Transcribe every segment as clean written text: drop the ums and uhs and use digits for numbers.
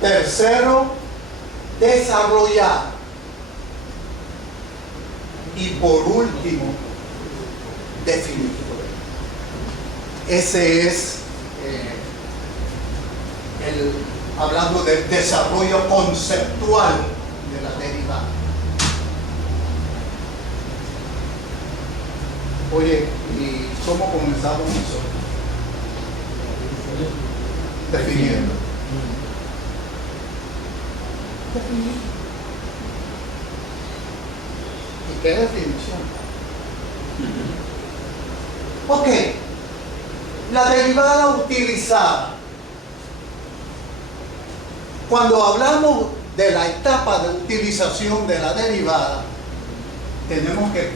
Tercero, desarrollar. Y por último, definir. Ese es hablando del desarrollo conceptual de la derivada. Oye, ¿y cómo comenzamos nosotros? Definiendo. ¿Y qué definición? Ok, la derivada utilizada. Cuando hablamos de la etapa de utilización de la derivada, tenemos que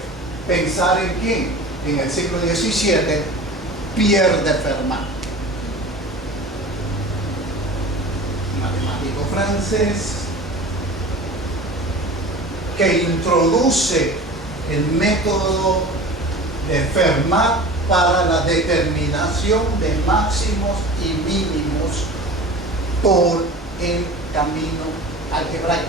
pensar en quién. En el siglo XVII, Pierre de Fermat, matemático francés, que introduce el método de Fermat para la determinación de máximos y mínimos por el camino algebraico.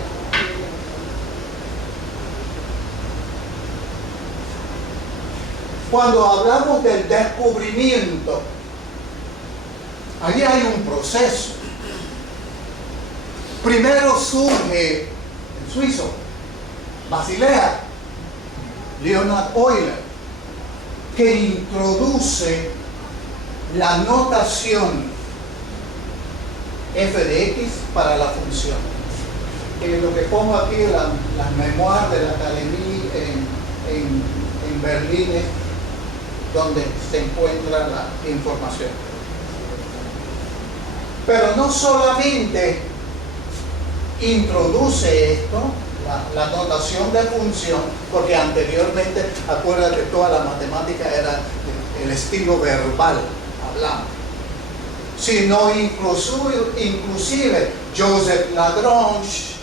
Cuando hablamos del descubrimiento, allí hay un proceso. Primero surge el suizo, Basilea, Leonhard Euler, que introduce la notación f de x para la función. Lo que pongo aquí, las memoirs de la Academia en Berlín, es donde se encuentra la información. Pero no solamente introduce esto, la notación de función, porque anteriormente, acuérdate, toda la matemática era el estilo verbal, hablando, sino inclusive Joseph Lagrange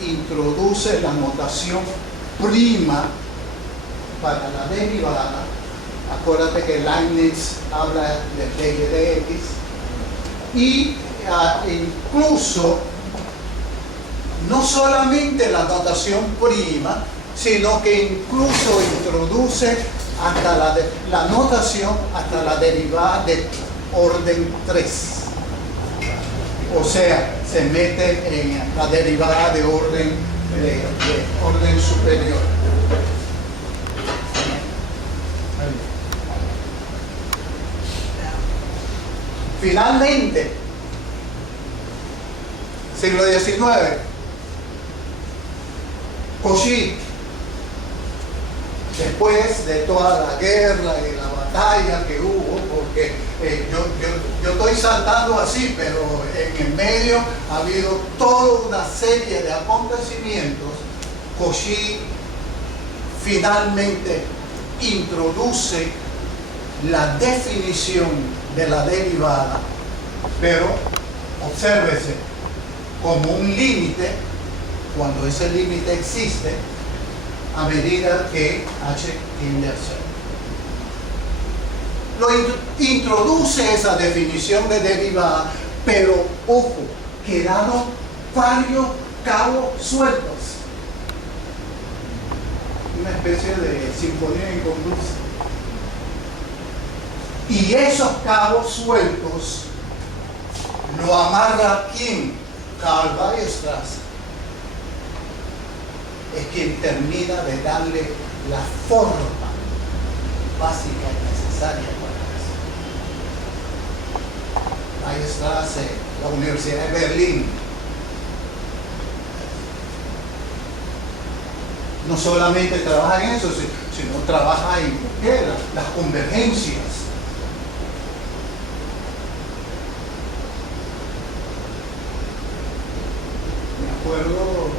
introduce la notación prima para la derivada. Acuérdate que Leibniz habla de ley de x, y incluso no solamente la notación prima, sino que incluso introduce hasta la notación hasta la derivada de orden 3. O sea, se mete en la derivada de orden superior. Finalmente, siglo XIX, Cauchy, después de toda la guerra y la batalla que hubo, porque yo estoy saltando así, pero en el medio ha habido toda una serie de acontecimientos, Cauchy finalmente introduce la definición de la derivada, pero obsérvese, como un límite, cuando ese límite existe, a medida que h tiende a 0. Lo introduce esa definición de derivada, pero ojo, quedaron varios cabos sueltos. Una especie de sinfonía inconclusa. Y esos cabos sueltos lo amarra ¿quién? Carl Weierstrass. Es quien termina de darle la forma básica y necesaria para eso. Weierstrass, la Universidad de Berlín, no solamente trabaja en eso, sino trabaja en las convergencias. Recuerdo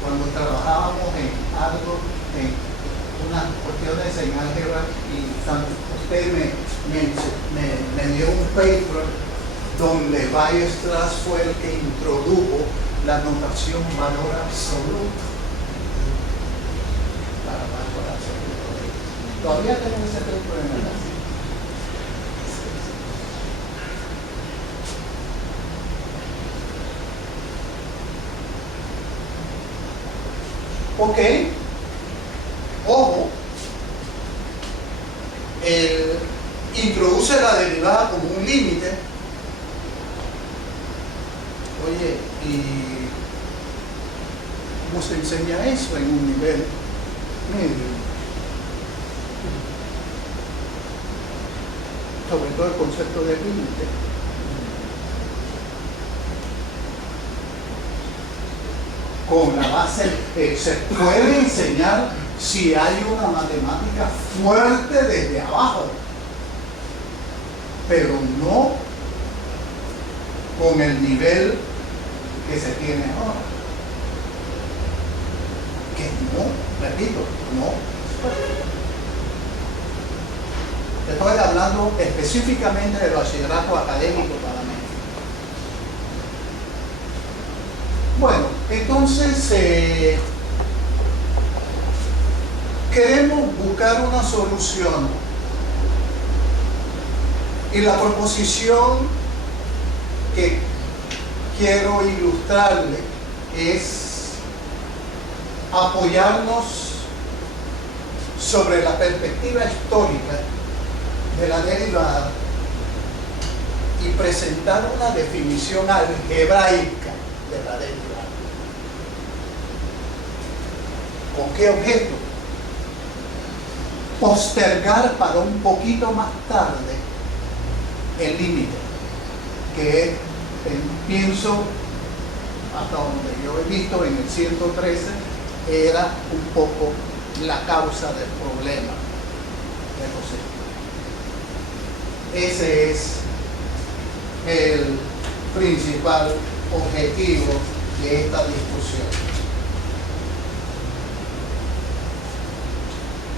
cuando trabajábamos en algo, en unas cuestiones en álgebra, y usted me dio un paper donde Weierstrass fue el que introdujo la notación valor absoluto para valor absoluto. Todavía tengo ese paper en la casa. Ok, ojo, introduce la derivada como un límite. Oye, ¿y cómo se enseña eso en un nivel medio? Sobre todo el concepto de límite. Con la base, se puede enseñar si hay una matemática fuerte desde abajo, pero no con el nivel que se tiene ahora. Que no, repito, no. Estoy hablando específicamente del bachillerato académico para mí. Bueno, entonces queremos buscar una solución y la proposición que quiero ilustrarle es apoyarnos sobre la perspectiva histórica de la derivada y presentar una definición algebraica de la derivada. ¿Con qué objeto? Postergar para un poquito más tarde el límite, que pienso, hasta donde yo he visto en el 113, era un poco la causa del problema de José. Ese es el principal objetivo de esta discusión.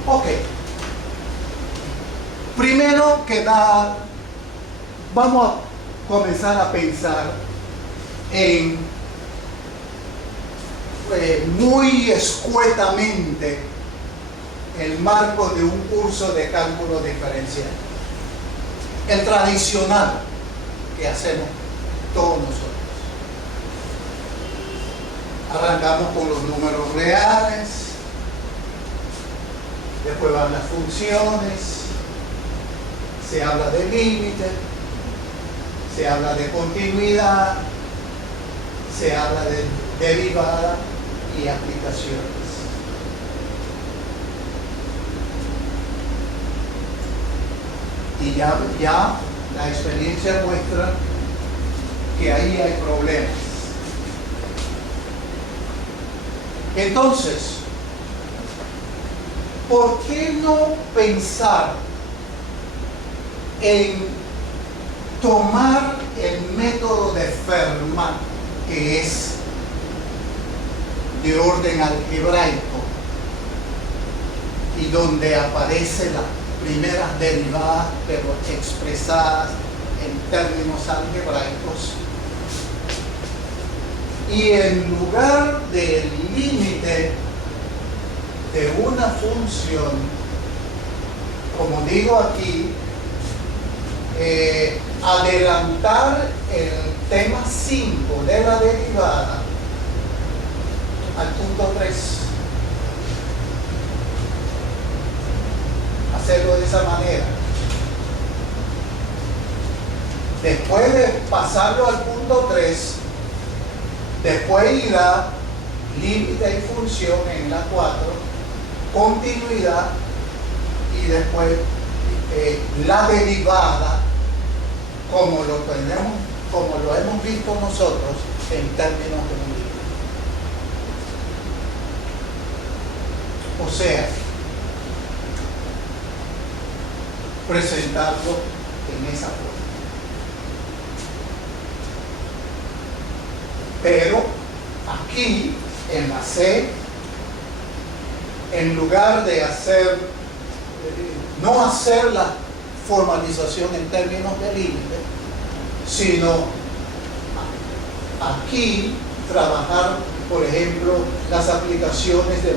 Ok. Primero que nada, vamos a comenzar a pensar en muy escuetamente el marco de un curso de cálculo diferencial, el tradicional que hacemos todos nosotros. Arrancamos con los números reales, después van las funciones, se habla de límite, se habla de continuidad, se habla de derivada y aplicaciones. Y ya la experiencia muestra que ahí hay problemas. Entonces, ¿por qué no pensar en tomar el método de Fermat, que es de orden algebraico y donde aparecen las primeras derivadas, pero expresadas en términos algebraicos, y en lugar del límite de una función, como digo aquí, adelantar el tema 5 de la derivada al punto 3. Hacerlo de esa manera. Después de pasarlo al punto 3, después irá límite y función en la 4, continuidad y después la derivada como lo hemos visto nosotros en términos de un límite. O sea, presentarlo en esa forma. Pero aquí en la C, en lugar de no hacer la formalización en términos de límite, sino aquí trabajar, por ejemplo, las aplicaciones de